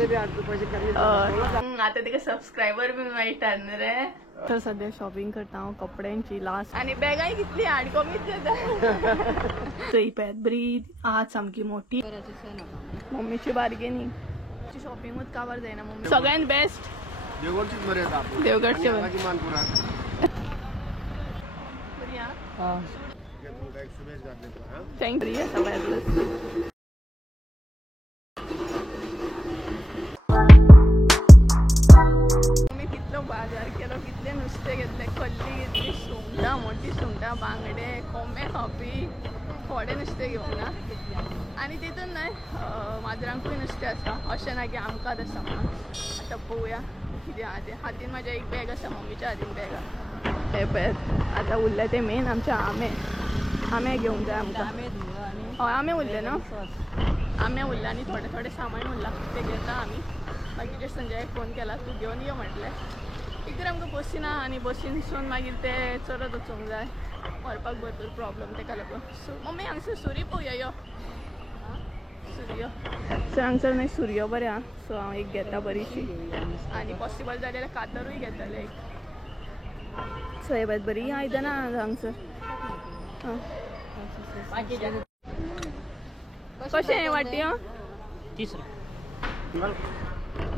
आता ते सबस्क्रायबर बी मेळटात न्हू रे. तर सध्या शॉपिंग करता हांव कपड्यांची लास्ट आनी बॅगाय कितली हाड कमीच जाता. चोय पॅत बरी आज सामकी मोठी मम्मीची बार्गेनिंग शॉपिंगूच काबार जायना मम्मी. सगळ्यात बेस्ट देवगडचीच बरी आसा. देवगडचे थँक्यू. बाजार केलो कितले नुस्तें घेतले. कल्ली घेतली, सुंगटां मोठी सुंगटां, बांगडे, कोंबे खावपी थोडे नुस्तें घेवंक ना. आनी तितून न्हय माजरांकूय नुस्तें आसा अशें ना की आमकांच आसा म्हणून. आतां पळोवया कितें आहा तें. हातीन म्हाज्या एक बॅग आसा, मम्मीच्या हातीन बॅग आहा. हे पळय आतां उरले ते मेन आमचे आमे घेवंक जाय आमकां. हय आमे उरले न्हू. आमे उरले आनी थोडे सामान उरलां तें घेता आमी. मागीर संजयाक फोन केला तूं घेवन यो म्हटलें. एक तर आमकां बसी ना आनी बसीनसून मागीर ते चलत वचूंक जाय. व्हरपाक भरपूर प्रॉब्लम तेका लागून. सो मम्मी हांगसर सुरी पळोवया यो. सुरयो सो हांगसर न्हय सुरयो बरें आहा. सो हांव एक घेता बरीशी आनी पॉसिबल जाल्यार कातरूय घेतलें एक. सो हे बरी आयदनां हांगसर. कशें हे वाटयो 30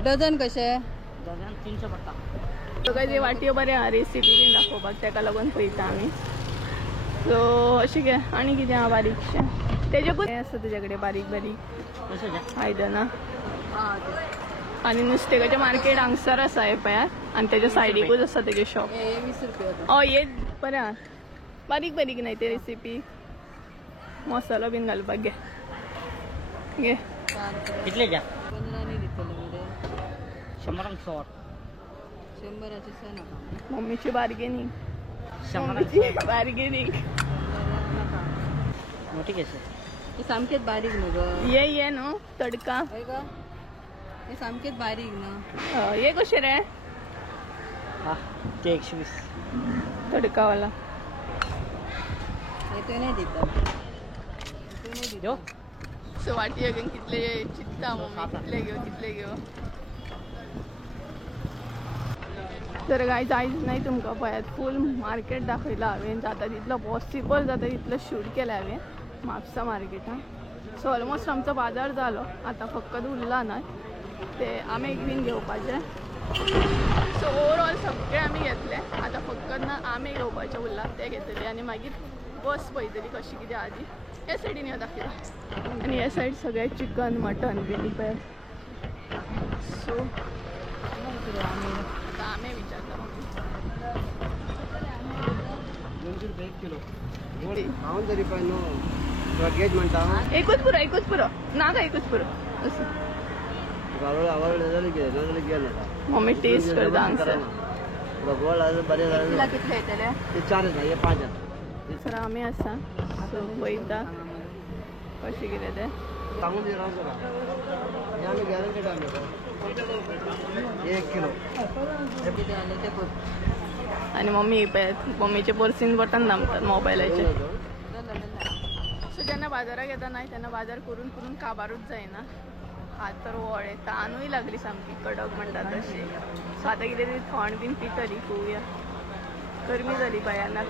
डझन कशे. डझन 300 पडटा. सगळे वाटयो बरे आहा रेसिपी बी दाखोवपाक तेका लागून पळयता आमी. सो अशें घे. आनी कितें आहा बारीकशें तेजेकूच आसा तुजे कडेन बारीक आयदनां. आनी नुस्तेकाचें मार्केट हांगसर आसा हे पळयात आनी तेज्या सायडीकूच आसा तेजें शॉप. 20 रुपया. हय हे बरें आहा. बारीक न्हय ते रेसिपी मसालो बीन घालपाक घे. कितले घ्या. 100 मम्मीची बार्गेनिंग. मोठी कशी सामकेच बारीक न्हू गो. ये न्हू तडका हे सामकेच बारीक न्हू. हे कशे रे. ते 120 तडकावाला. सो वाटयो घेवन कितले चित्ता मम्मी कितले घेव. तर गायज आयज नाही तुमकां पळयात फूल मार्केट दाखयला हांवें. जाता तितलो पॉसिबल जाता तितलो शूट केला हांवें म्हापसा मार्केटान. सो ऑलमोस्ट आमचो बाजार जालो. आतां फकत उरला ना ते आमे बीन घेवपाचे. सो ओवरऑल सगळे आमी घेतले. आतां फकत ना आमे घेवपाचे उरला ते घेतले आनी मागीर बस पळयतली कशी कितें आदी. हे सायडीन यो दाखयला आनी हे सायड सगळे चिकन मटन बीन पळय. सो आमे विचारता 200 किलो. तरी पण म्हणता एकूच पुरो ना का एकूच पुरो असं. मम्मी टेस्ट करता हांगसर. कितले येतले. 4 हे 5. सर आमी आसा. सो पळयता कशें कितें तें. सांगून दे राव आमी गॅरंटेड आमी 1 किलो. आनी मम्मी मम्मीचे पर्सीन बटन दामतात मोबायलाचे. सो जेन्ना बाजाराक येता न्हय तेन्ना बाजार करून काबारूच जायना. हात तर वळे तानूय लागली सामकी कडक म्हणटा तशी. सो आतां कितें तरी थंड बीन पितली पळोवया. गरमी जाली भयानक.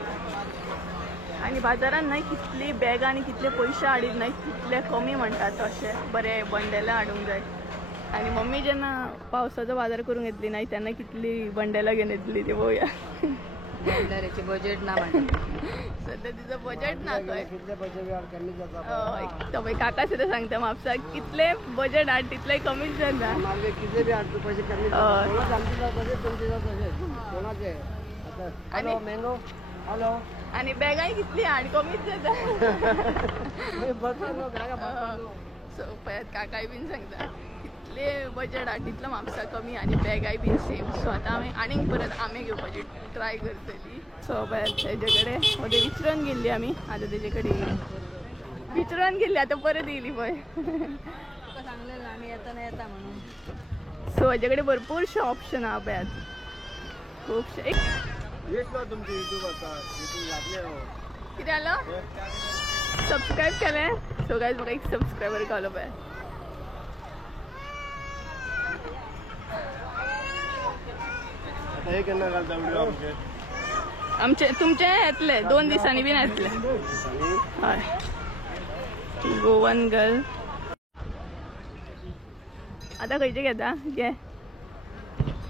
आनी बाजारान न्हय कितली बॅगां आनी कितले पयशे हाडीत न्हय तितले कमी म्हणटात. अशें बरे बंडेलां हाडूंक जाय. आनी मम्मी जेन्ना पावसाचो बाजार करूंक येतली न्हय तेन्ना कितली बंडेलां घेवन येतली ती पळोवया. बंडाऱ्याची बजेट ना सध्या तिचं बजेट ना खंय. पळय काका सुद्दां सांगता म्हापसा कितले बजेट हाड तितले कमीच जाता. आनी बॅगाय कितली हाड कमीच जाता. सो पळयात काकाय बीन सांगता कितले बजेट हाड तितलो म्हापसा कमी आनी बॅगाय बीन सेम. सो आतां हांवें आनीक परत आमे घेवपाची ट्राय करतली. सो पळयात तेजे कडेन विचरून गेल्ली आमी. आतां तेजे कडेन विचरून गेल्ली आतां परत येयली पळय. सांगलें आमी येता म्हणून. सो हेजे कडेन भरपूरशे ऑप्शन आहा पळयात खुबशे. कितें जालो सबस्क्रायब केलें. सो गायज म्हाका एक सबस्क्रायबर गावलो पळय. हे केन्ना घालता व्हिडिओ आमचे आमचे तुमचे येतले 2 दिसांनी बीन येतले हय गोवन गर्ल आता खंयचे घेता घे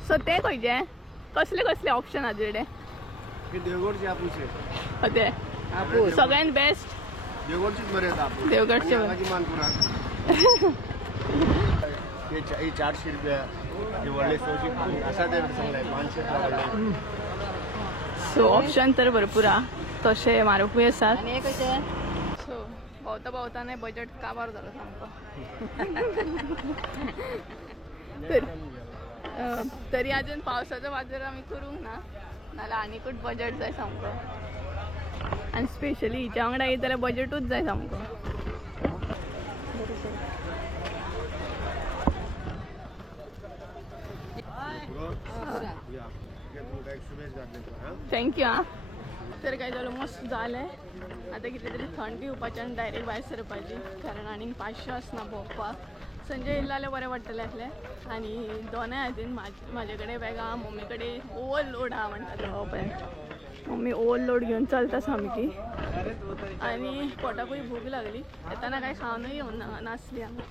सो ते खंयचे कसले कसले ऑप्शन आहा तुजे देवगडचे आपूचे ते सगळ्यात बेस्ट देवगडचीच बरे येता आपूस देवगडचे मानपुरात हे 400 रुपया हे व्हडले 100 असा ते सांगलाय 500 व्हडले सो ऑप्शन तर भरपूर हा तसे मारूकूय आसात सो भोंवता भोंवताना बजेट काबार जालो सामको तरी अजून पावसाचो बाजार आमी करूंक ना नाल्यार आनीकूच बजेट जाय सामको आनी स्पेशली हिच्या वांगडा येत जाल्यार बजेटूच जाय सामको थँक्यू हा तर काय झालं मस्त झालंय आता किती तरी थंड पिवपाची आणि डायरेक्ट भायर सरपाची कारण आनीक 500 आसना भोंवपाक संजय येयला जाल्यार बरें पडटलें आसलें आनी दोनाय हातीन म्हाजे कडेन बॅगां मम्मी कडेन ओवरलोड आहा म्हणटा हो पळय मम्मी ओवरलोड घेवन चलता सामकी आनी पोटाकूय भूक लागली येताना काय खावनूय येवं नासली हांगा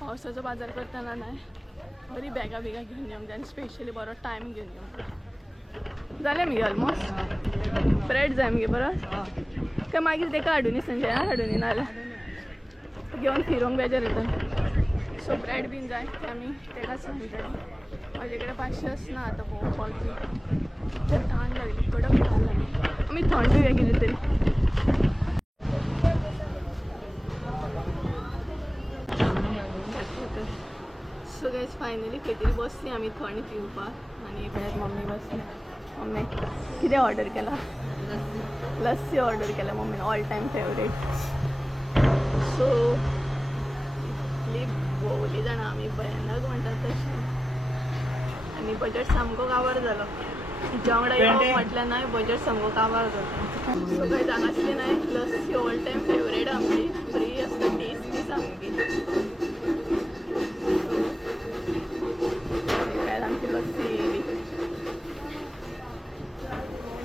पावसाचो बाजार करतना न्हय बरी बॅगां बिगां घेवन येवंक जाय आनी स्पेशली बरो टायम घेवन येवंक जाय जालें मगे ऑलमोस्ट ब्रेड जाय मगे बरो काय मागीर तेका हाडुनी संजय हाडुनी नाल्यार घेवन फिरोंक बेजार येता सो ब्रेड बीन जाय ते आमी तेका सांगतली म्हाजे कडेन 500 आसना आतां पळोवपाक बी तहान लागली कडक तहान लागली आमी थंड पिवया कितें तरी सो गायज फायनली खंय तरी बसली आमी थंड पिवपाक आनी पळयात मम्मी बसली मम्मी कितें ऑर्डर केला लस्सी ऑर्डर केला मम्मीन ऑल टायम फेवरेट सो इतली भोंवली जाणां आमी भयानक म्हणटात तशें आनी बजेट सामको काबार जालो हिच्या वांगडा येवप म्हटल्यार न्हय बजेट सामको काबार जालो सो खंय जाणासली न्हय लस्सी ऑल टायम फेवरेट आमची बरी आसता टेस्टी सामकी आमची लस्सी येयली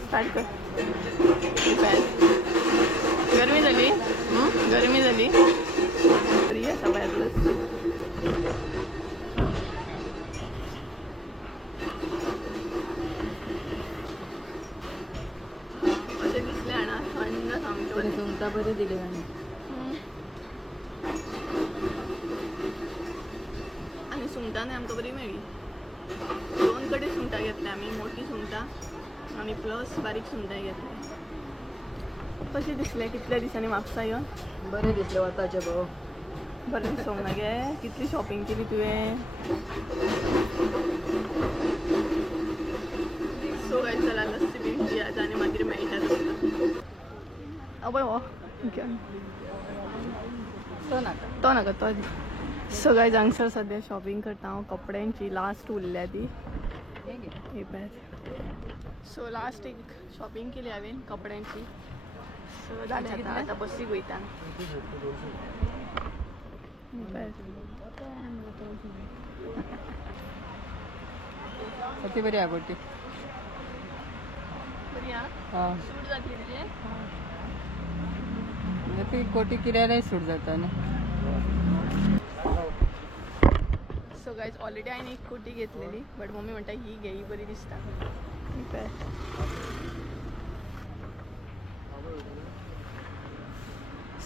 स्टार्ट कर गरमी जाली गरमी जाली बरी आसा भायर लस्सी अशें दिसलें जाणा थंड सामकें सुंगटां बरी दिली आनी सुंगटां आमकां बरी मेळ्ळी 2 कडेन सुंगटां घेतली आमी मोठी सुंगटां आनी प्लस बारीक सुंगटां घेतली कशें दिसलें कितल्या दिसांनी म्हापसा येवन बरें दिसलें वताचें भाऊ बरें दिसोंक ना गे कितली शॉपिंग केली तुवें सो काय चला लस्सी बीन पियात आनी मागीर मेळटा पळय हो तो नाका तो सो गायज हांगसर सद्या शॉपिंग करता हांव कपड्यांची लास्ट उरल्या ती हे पळयात सो लास्ट एक शॉपिंग केली हांवें कपड्यांची सो जालें आतां बसीक वयता ती बरी आवडटी बरी आहा सूट जातली तुजे ती कोटी किऱ्यालाय सूट जाता न्ही सो गायज ऑलरेडी हांवें एक कुर्ती घेतलेली बट मम्मी म्हणटा ही घे ही बरी दिसता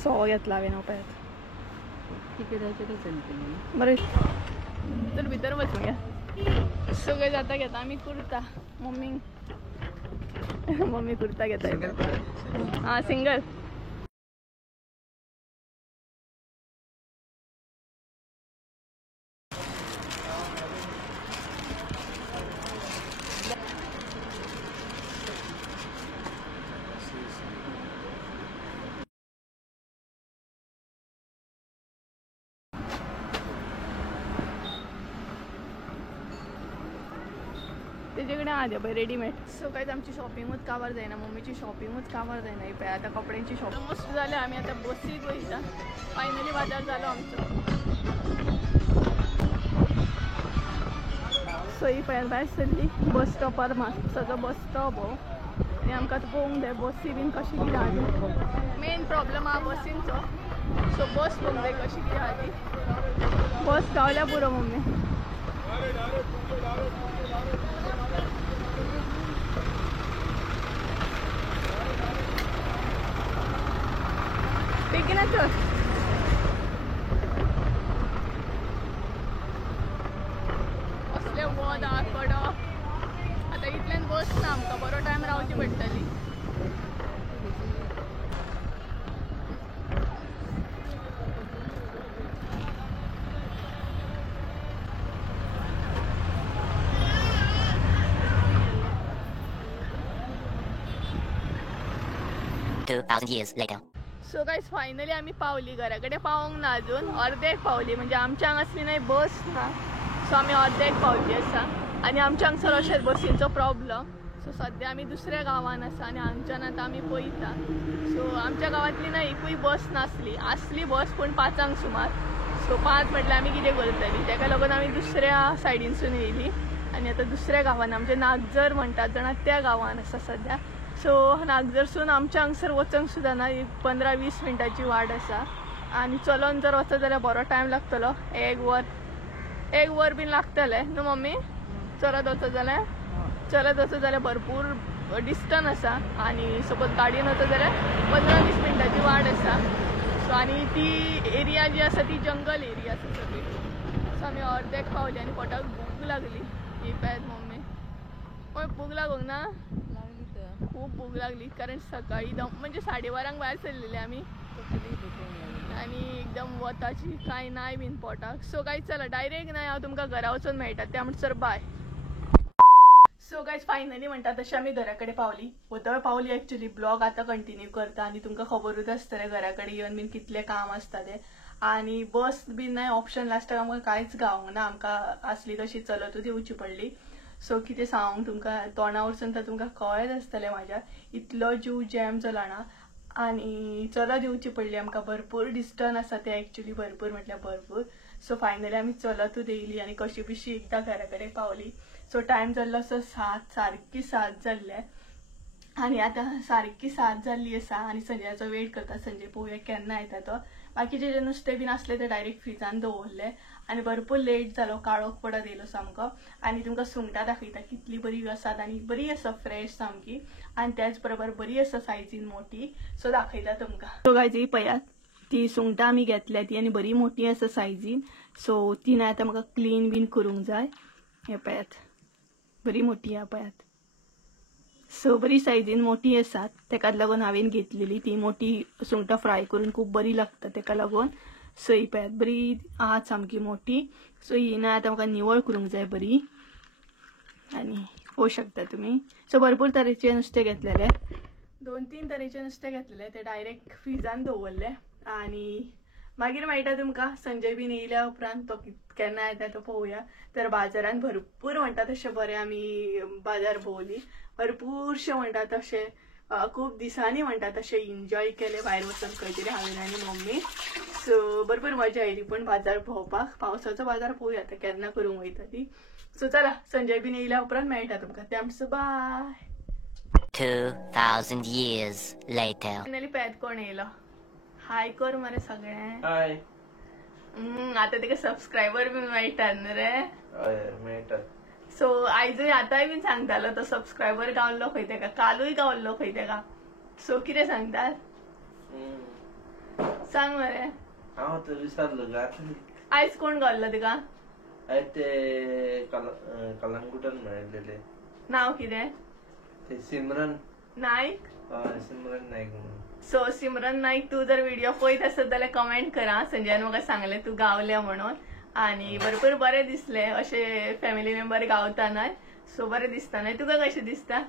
सो घेतला हांवें हांव पळयात बरें तर भितर वचूंक या सो गायज आतां घेता आमी कुर्ता मम्मीक मम्मी कुर्ता घेता हां सिंगल तेजे कडेन आहा पळय रेडीमेड सो कांयच आमची शॉपिंगूच काबार जायना मम्मीची शॉपिंगूच काबार जायना ही पळय आतां कपड्यांची शॉपिंग मस्त जालें आमी आतां बसीक वयता फायनली बाजार जालो आमचो ही पळय भायर सरली बस स्टॉपार म्हापसाचो बस स्टॉप हो आनी आमकां आतां पळोवंक जाय बसी बीन कशी कितें आहा ती मेन प्रॉब्लम आहा बसींचो सो बस पळोवंक जाय कशी कितें आहा ती बस गावल्या पुरो मम्मी बेगीन चल असले वोद आहा कडक आता इतल्यान बस ना आमकां बरो टायम रावची पडटली years later. So guys finally आम्ही पावली घरा कडेन पावोंक ना अजून अर्देक पावली म्हणजे आमच्या हांगा असली नाही बस ना सो आमी अर्देक पावली आसा आनी आमच्या हांगसर अशेंच बसींचो प्रॉब्लम सो सद्या आमी दुसऱ्या गांवान आसा आनी हांगच्यान आतां आमी पळयता सो आमच्या गांवांतली ना एकूय बस नासली आसली बस पूण 5 सुमार सो 5 म्हटल्यार आमी कितें करतली तेका लागून आमी दुसऱ्या सायडीनसून येयली आनी आतां दुसऱ्या गांवान आमचे नागजर म्हणटात जाणा त्या गांवान आसा सद्या सो नागजरसून आमच्या हांगसर वचूंक सुद्दां ना 15-20 मिनटाची वाट आसा आनी चलोन जर वचत जाल्यार बरो टायम लागतलो एक वर बीन लागतलें न्हू मम्मी चलत वचत जाल्यार भरपूर डिस्टन्स आसा आनी सपोज गाडयेन वचत जाल्यार 15-20 मिनटाची वाट आसा सो आनी ती एरिया जी आसा ती जंगल एरिया आसा सगळी सो आमी अर्देक पावली आनी पोटाक भूक लागली ही पळयत मम्मी पळय भूक लागूंक ना खूप भूक लागली कारण सकाळी म्हणजे 12:30 भायर सरलेले आमी आणि एकदम वताची कांय नाय बीन पोटाक सो गायज चला डायरेक्ट नाही हांव तुमकां घरा वचून मेळटा त्या म्हणसर बाय सो गायज फायनली म्हणटा तशें आमी घरा कडेन पावली वतळ पावली एक्चुअली ब्लॉग आतां कंटिन्यू करता आनी तुमकां खबरूच आसतलें घरा कडेन येवन बीन कितलें काम आसता तें आनी बस बीन नाय ऑप्शन लास्टाक आमकां कांयच गावंक ना आमकां आसली तशी चलतूच येवची पडली सो कितें सांगूंक तुमकां तोंडा वचून तर तुमकां कळत आसतलें म्हाज्या इतलो जीव जॅम जाला ना आनी चलत येवची पडली आमकां भरपूर डिस्टन्स आसा तें एक्चुअली भरपूर म्हटल्यार भरपूर सो फायनली आमी चलतूच येयली आनी कशी बिशी एकदां घरा कडेन पावली सो टायम जाल्लो असो 7 सारकी 7 जाल्ले आनी आतां सारकी 7 जाल्ली आसा आनी संजयाचो वेट करता संजय पळोवया केन्ना येता तो बाकीचे जे नुस्तें बीन आसलें तें डायरेक्ट फ्रिजान दवरलें आनी भरपूर लेट जालो काळोख पडत येयलो सामको आनी तुमकां सुंगटां दाखयता कितली बरी आसात आनी बरी आसा फ्रेश सामकी आनी त्याच बरोबर बरी आसा सायजीन मोठी सो दाखयता तुमकां सो गायज ही पळयात ती सुंगटां आमी घेतल्या ती आनी बरी मोठी आसा सायजीन सो ती ना आतां म्हाका क्लीन बीन करूंक जाय हे पळयात बरी मोठी आहा पळयात सो बरी सायजीन मोठी आसात तेकाच लागून हांवें घेतलेली ती मोठी सुंगटां फ्राय करून खूब बरी लागता तेका लागून सो ही पळयात बरी आहात सामकी मोठी सो ही ना आतां म्हाका निवळ करूंक जाय बरी आनी पळोवंक शकता तुमी सो भरपूर तरेचे नुस्तें घेतलेले 2-3 तरेचे नुस्तें घेतलेले ते डायरेक्ट फ्रिजान दवरले आनी मागीर मेळटा तुमकां संजय बीन येयल्या उपरांत तो केन्ना येता तो पळोवया तर बाजारान भरपूर म्हणटा तशें बरें आमी बाजार भोंवली भरपूरशे म्हणटा तशें खूब दिसांनी म्हणटा तशें एन्जॉय केले भायर वचून खंय तरी हांवें आनी मम्मी सो भरपूर मजा येयली पण बाजार भोंवपाक पावसाचो बाजार पळोवया आतां केन्ना करूंक वयता ती सो चला संजय बीन येयल्या उपरांत मेळटा तुमकां त्या म्हणसर बाय 2000 years later. फायनली पॅद कोण येयलो हाय कर मरे सगळें हाय आता तेका सबस्क्रायबर बीन मेळटात न्हू रे हय मेळटात सो आयजूय आतांय बीन सांगतालो तो सबस्क्रायबर गावल्लो खंय तेका कालूय गावल्लो खंय तेका सो कितें सांगतात सांग मरे हांव तर विसरलो गा आयज कोण गावल्लो तुका आयज ते कलंगुटान मेळिल्ले नाव कितें ते सिमरन नायक हय सिमरन नायक म्हणून सो सिमरन नाईक तू जर व्हिडिओ पळयत आसत जाल्यार कमेंट करा संजयान म्हाका सांगलें तू गावलें म्हणून आनी भरपूर बरें दिसलें अशें फॅमिली मेंबर गावता न्हय सो बरें दिसता न्हय तुका कशें दिसता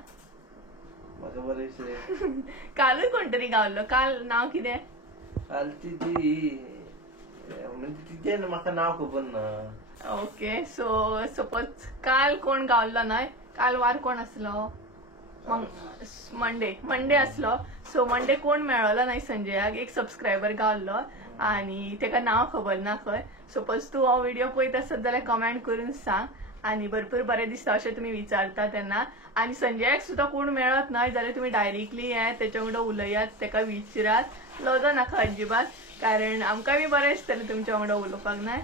म्हाका बरें दिसलें कालूय कोण तरी गावल्लो काल नाव कितें काल ती म्हणजे तिचें म्हाका नांव खबर ना ओके सो सपोज काल कोण गावल्लो न्हय काल वार कोण आसलो मंडे आसलो सो मंडे कोण मेळ्ळो न्हय संजयाक एक सबस्क्रायबर गावल्लो आनी तेका नांव खबर ना खंय सपोज तूं हो व्हिडिओ पळयत आसत जाल्यार कमेंट करून सांग आणि भरपूर बरें दिसता अशें तुमी विचारता तेन्ना. आणि संजयाक सुद्धा कोण मेळत नाही जाल्यार तुम्ही डायरेक्टली येयात तेच्या वांगडा उलयात, तेका विचारात, लज नाका अजिबात, कारण आमकां बी बरें दिसतलें तुमच्या वांगडा उलोवपाक न्हय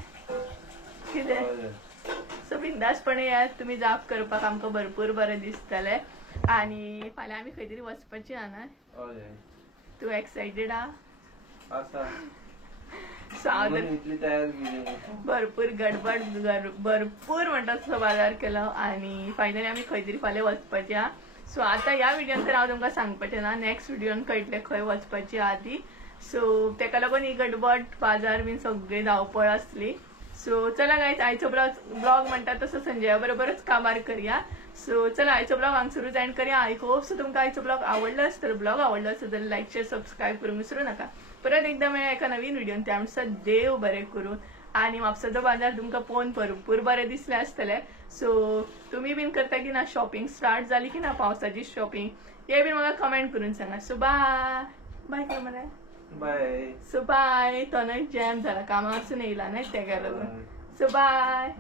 कितें. सो बिंदासपणे येयात तुमी जाप करपाक, आमकां भरपूर बरें दिसतलें. आणि फाल्यां आमी खंय तरी वचपाची आहा न्हय. तू एक्सायटेड आहा? सो हांव तर भरपूर गडबड भरपूर म्हणटा तसो बाजार केलो आणि फायनली आमी खंय तरी फाल्यां वचपाची आहा. सो आता ह्या व्हिडिओन तर हांव तुमकां सांगपाचें ना, नेक्स्ट व्हिडिओन कळटलें खंय वचपाची आहा ती. सो तेका लागून ही गडबड बाजार बीन सगळी धांवपळ आसली. सो चला गायज, आयचो ब्लॉग म्हणटा तसो संजया बरोबरच काबार करूया. सो चला आयचो ब्लॉग हांगसरूच एंड करूया. आय होप सो तुमकां आयचो ब्लॉग आवडलो आसतलो. ब्लॉग आवडलो आसत जाल्यार लायक शेअर सबस्क्राईब करूंक विसरू नका. परत एकदा मेळ्या एका नवीन व्हिडिओन. त्या म्हणसर देव बरें करून. आणि म्हापसाचो बाजार तुमकां पळोवन भरपूर बरें दिसलें आसतलें. सो तुमी बीन करता की ना शॉपिंग, स्टार्ट जाली की ना पावसाची शॉपिंग, हे बीन म्हाका कमेंट करून सांगा. सो बाय बाय कर मरे. बाय. So bye. तोनय जॅम जाला, कामावरसून येयला न्हय तेका लागून. So bye.